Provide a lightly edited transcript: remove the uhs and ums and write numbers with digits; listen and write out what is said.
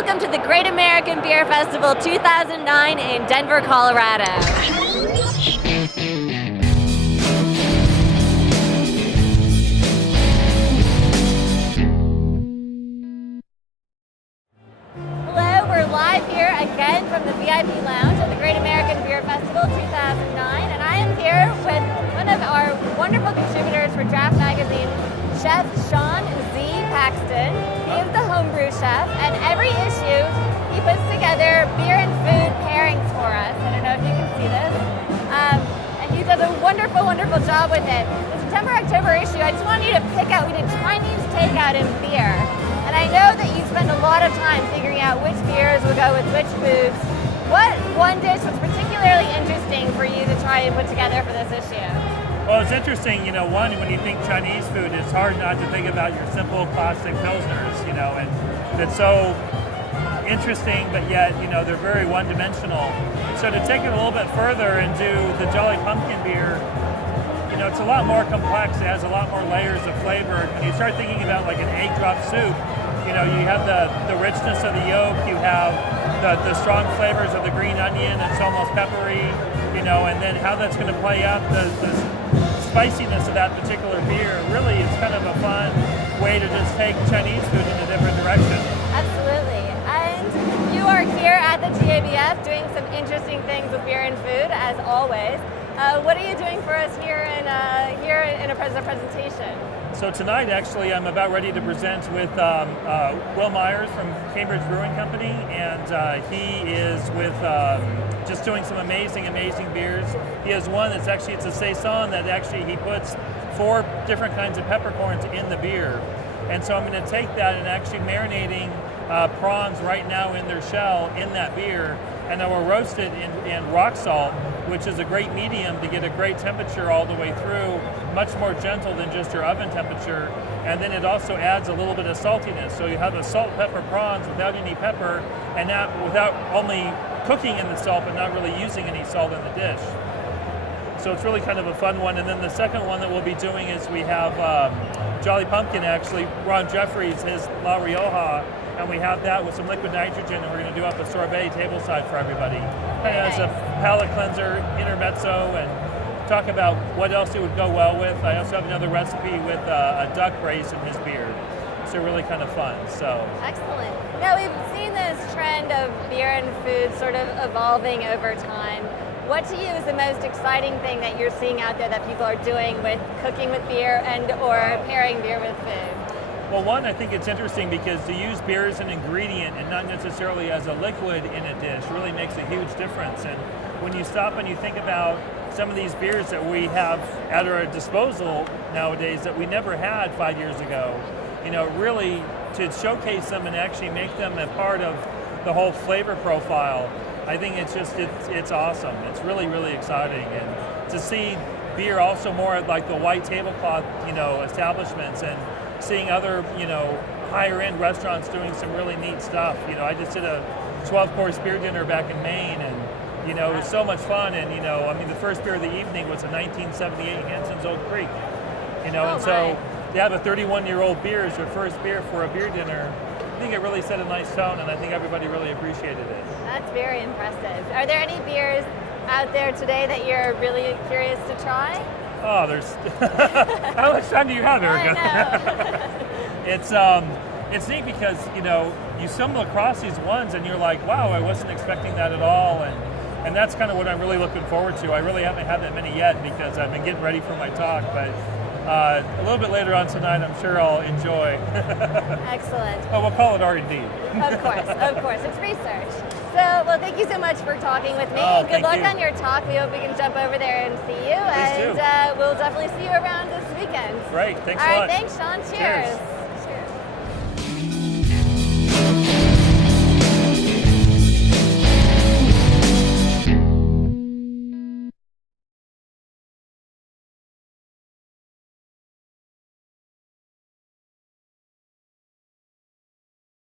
welcome to the Great American Beer Festival 2009 in Denver, Colorado. Hello, we're live here again from the VIP Lounge at the Great American Beer Festival 2009, and I am here with one of our wonderful contributors for Draft Magazine, Chef Sean Z. Paxton. He is the homebrew chef, and every issue he puts together beer and food pairings for us. I don't know if you can see this. And he does a wonderful, wonderful job with it. The September-October issue, I just wanted you to pick out, we did Chinese takeout and beer. And I know that you spend a lot of time figuring out which beers will go with which foods. What one dish was particularly interesting for you to try and put together for this issue? Well, it's interesting, one, when you think Chinese food, it's hard not to think about your simple classic Pilsners, and it's so interesting, but yet, they're very one-dimensional. So to take it a little bit further and do the Jolly Pumpkin beer, it's a lot more complex. It has a lot more layers of flavor. When you start thinking about like an egg drop soup, you have the richness of the yolk, you have the strong flavors of the green onion, it's almost peppery, and then how that's going to play out the spiciness of that particular beer. Really, it's kind of a fun way to just take Chinese food in a different direction. Absolutely. And you are here at the GABF doing some interesting things with beer and food, as always. What are you doing for us here in a presentation? So tonight, actually, I'm about ready to present with Will Myers from Cambridge Brewing Company, and he is with just doing some amazing beers. He has one that's actually, it's a saison that actually he puts 4 different kinds of peppercorns in the beer. And so I'm going to take that and actually marinating prawns right now in their shell in that beer, and then we'll roast it in rock salt, which is a great medium to get a great temperature all the way through, much more gentle than just your oven temperature. And then it also adds a little bit of saltiness. So you have the salt pepper prawns without any pepper, and that without only cooking in the salt, but not really using any salt in the dish. So it's really kind of a fun one. And then the second one that we'll be doing is we have Jolly Pumpkin, actually. Ron Jeffries, his La Rioja, and we have that with some liquid nitrogen, and we're going to do up a sorbet tableside for everybody. Kind of as a palate cleanser, intermezzo, and talk about what else it would go well with. I also have another recipe with a duck braised in his beer. So really kind of fun. So excellent. Now we've seen this trend of beer and food sort of evolving over time. What to you is the most exciting thing that you're seeing out there that people are doing with cooking with beer and or pairing beer with food? Well, one, I think it's interesting because to use beer as an ingredient and not necessarily as a liquid in a dish really makes a huge difference. And when you stop and you think about some of these beers that we have at our disposal nowadays that we never had 5 years ago, really to showcase them and actually make them a part of the whole flavor profile, I think it's awesome. It's really, really exciting. And to see beer also more like the white tablecloth, establishments, and seeing other, higher end restaurants doing some really neat stuff. I just did a 12-course beer dinner back in Maine, and it was so much fun. And the first beer of the evening was a 1978 Hanson's Old Creek. And so to have a 31-year-old beer as your first beer for a beer dinner, I think it really set a nice tone, and I think everybody really appreciated it. That's very impressive. Are there any beers out there today that you're really curious to try? Oh, there's. How much time do you have, Erika? It's neat because you stumble across these ones and you're like, wow, I wasn't expecting that at all, and that's kind of what I'm really looking forward to. I really haven't had that many yet because I've been getting ready for my talk, but a little bit later on tonight, I'm sure I'll enjoy. Excellent. Oh, we'll call it R&D. Of course, it's research. So, well, thank you so much for talking with me. Oh, Good luck on your talk. We hope we can jump over there and see you. Please do. We'll definitely see you around this weekend. Great, thanks a lot. a lot. All right, thanks, Sean. Cheers.